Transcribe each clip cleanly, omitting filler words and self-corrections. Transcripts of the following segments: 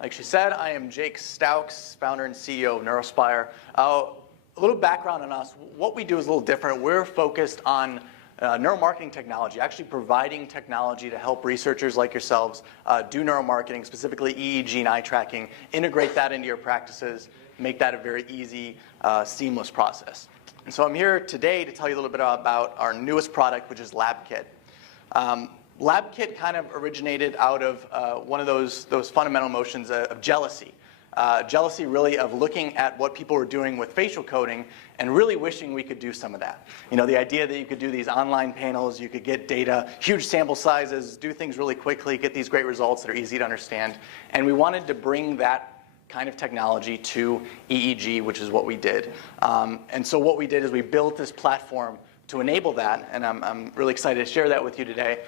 Like she said, I am Jake Stauch, founder and CEO of NeuroSpire. A little background on us. What we do is a little different. We're focused on neuromarketing technology, actually providing technology to help researchers like yourselves do neuromarketing, specifically EEG and eye tracking, integrate that into your practices, make that a very easy, seamless process. And so I'm here today to tell you a little bit about our newest product, which is LabKit. LabKit kind of originated out of one of those fundamental emotions of jealousy. Jealousy really of looking at what people were doing with facial coding and really wishing we could do some of that. You know, the idea that you could do these online panels, you could get data, huge sample sizes, do things really quickly, get these great results that are easy to understand. And we wanted to bring that kind of technology to EEG, which is what we did. And so what we did is we built this platform to enable that, and I'm really excited to share that with you today.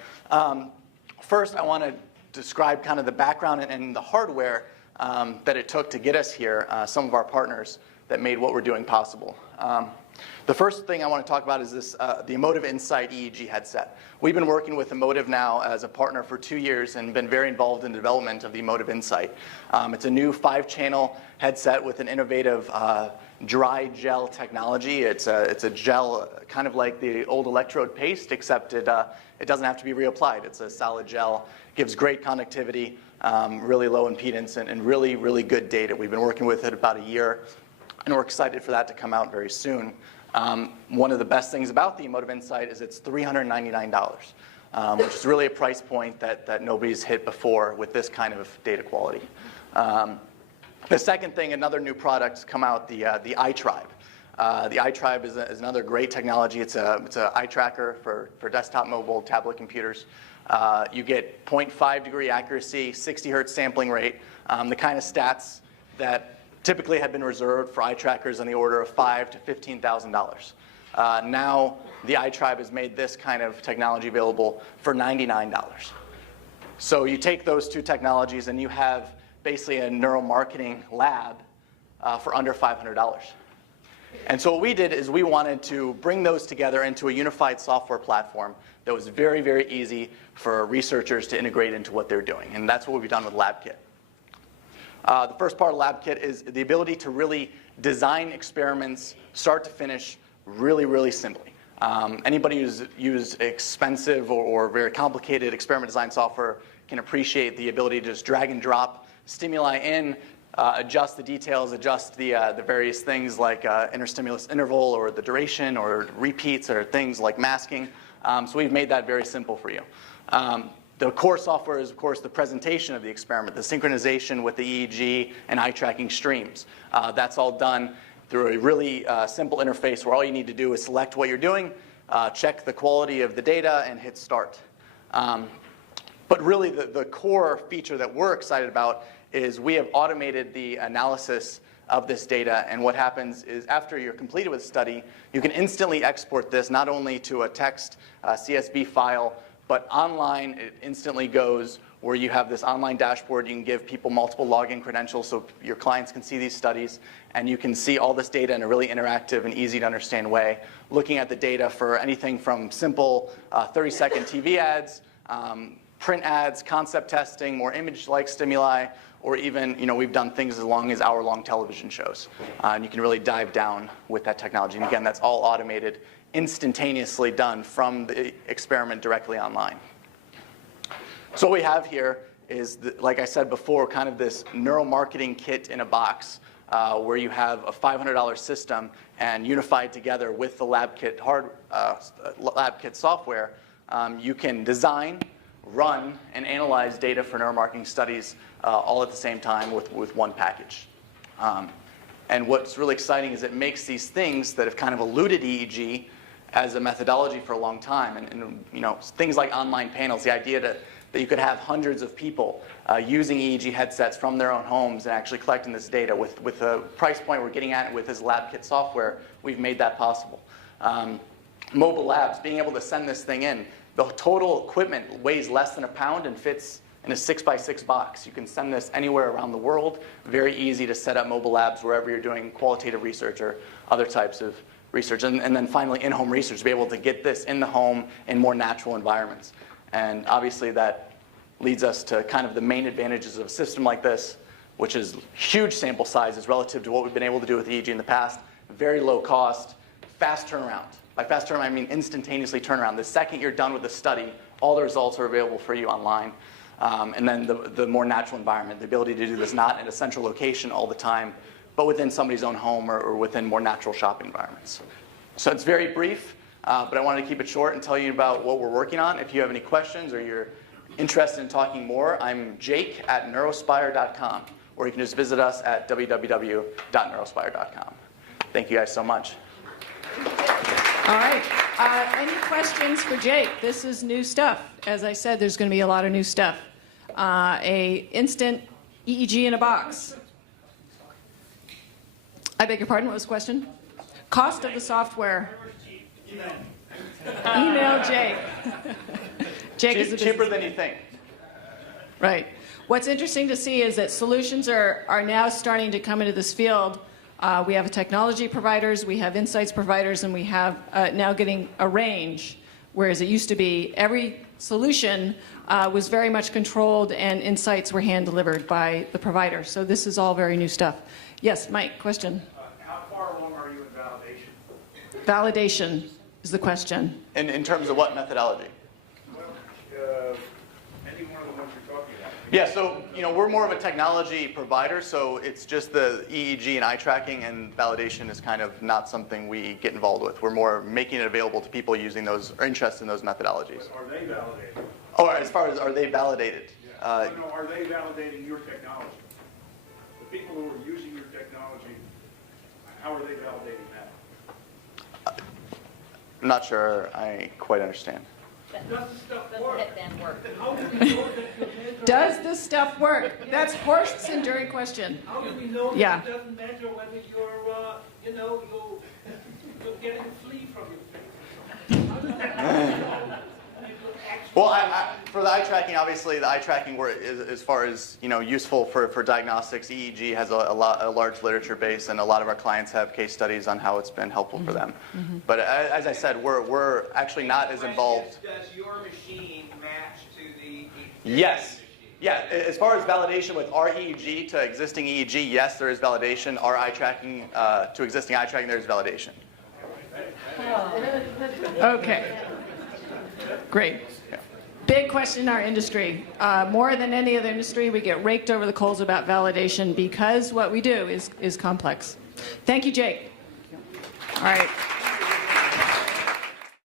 First, I want to describe kind of the background and the hardware that it took to get us here, some of our partners that made what we're doing possible. The first thing I want to talk about is this, the Emotive Insight Eeg Headset. We've been working with Emotive now as a partner for 2 years and been very involved in the development of the Emotive Insight. It's a new 5-channel headset with an innovative dry gel technology. It's a gel kind of like the old electrode paste, except it doesn't have to be reapplied. It's a solid gel, gives great conductivity, really low impedance, and really, really good data. We've been working with it about a year, and we're excited for that to come out very soon. One of the best things about the Emotive Insight is it's $399, which is really a price point that nobody's hit before with this kind of data quality. The second thing, another new product's come out, the iTribe. The iTribe is another great technology. It's an eye tracker for desktop, mobile, tablet computers. You get 0.5 degree accuracy, 60 hertz sampling rate, the kind of stats that typically had been reserved for eye trackers on the order of $5,000 to $15,000. Now the iTribe has made this kind of technology available for $99. So you take those two technologies and you have basically a neuromarketing lab for under $500. And so what we did is we wanted to bring those together into a unified software platform that was very, very easy for researchers to integrate into what they're doing. And that's what we've done with LabKit. The first part of LabKit is the ability to really design experiments start to finish really, really simply. Anybody who's used expensive or very complicated experiment design software can appreciate the ability to just drag and drop stimuli in, adjust the details, adjust the various things like interstimulus interval or the duration or repeats or things like masking. So we've made that very simple for you. The core software is, of course, the presentation of the experiment, the synchronization with the EEG and eye tracking streams. That's all done through a really simple interface where all you need to do is select what you're doing, check the quality of the data, and hit start. But really, the core feature that we're excited about is we have automated the analysis of this data, and what happens is after you're completed with the study, you can instantly export this not only to a text CSV file, but online it instantly goes where you have this online dashboard. You can give people multiple login credentials so your clients can see these studies, and you can see all this data in a really interactive and easy to understand way, looking at the data for anything from simple 30-second TV ads, print ads, concept testing, more image-like stimuli, or even, you know, we've done things as long as hour-long television shows. And you can really dive down with that technology. And again, that's all automated, instantaneously done from the experiment directly online. So what we have here is, like I said before, kind of this neuromarketing kit in a box where you have a $500 system and unified together with the LabKit LabKit software, you can design, run, and analyze data for neuromarketing studies all at the same time with one package. And what's really exciting is it makes these things that have kind of eluded EEG as a methodology for a long time. And you know, things like online panels, the idea that you could have hundreds of people using EEG headsets from their own homes and actually collecting this data with a price point we're getting at with this LabKit software, we've made that possible. Mobile labs, being able to send this thing in, the total equipment weighs less than a pound and fits in a 6x6 box. You can send this anywhere around the world. Very easy to set up mobile labs wherever you're doing qualitative research or other types of research. And then finally, in-home research, to be able to get this in the home in more natural environments. And obviously that leads us to kind of the main advantages of a system like this. which is huge sample sizes relative to what we've been able to do with EEG in the past. Very low cost, fast turnaround. By fast turnaround, I mean instantaneously turnaround. The second you're done with the study, all the results are available for you online. And then the more natural environment, the ability to do this not in a central location all the time, but within somebody's own home or within more natural shopping environments. So it's very brief, but I wanted to keep it short and tell you about what we're working on. If you have any questions or you're interested in talking more, I'm Jake at NeuroSpire.com, or you can just visit us at www.neurospire.com. Thank you guys so much. All right. Any questions for Jake? This is new stuff. As I said, there's going to be a lot of new stuff. A instant EEG in a box. I beg your pardon, what was the question? Cost of the software. Email Jake. Jake is cheaper than you think. Right. What's interesting to see is that solutions are now starting to come into this field. We have technology providers, we have insights providers, and we have now getting a range, whereas it used to be every solution was very much controlled and insights were hand-delivered by the provider. So this is all very new stuff. Yes, Mike, question? How far along are you in validation? Validation is the question. In terms of what methodology? Well, any one of the ones you're talking about. Yeah, so we're more of a technology provider, so it's just the EEG and eye tracking, and validation is kind of not something we get involved with. We're more making it available to people using those or interested in those methodologies. But are they validated? Oh, as far as are they validated? Yeah. No, are they validating your technology? The people who are using your technology, how are they validating that? I'm not sure I quite understand. Does the stuff work? How do we know that your mentor, Does this stuff work? That's Horst's enduring question. how do we know Yeah. that it doesn't matter whether you're, you're getting a flea from your face? How do you know? Well, for the eye tracking, obviously, the eye tracking is as far as useful for diagnostics. EEG has a large literature base, and a lot of our clients have case studies on how it's been helpful for them. But as I said, we're actually not as involved. Does your machine match to the Yes. machine? Yeah, as far as validation with our EEG to existing EEG, yes, there is validation. Our eye tracking to existing eye tracking, there is validation. Okay. Great. Big question in our industry. More than any other industry, we get raked over the coals about validation because what we do is complex. Thank you, Jake. All right.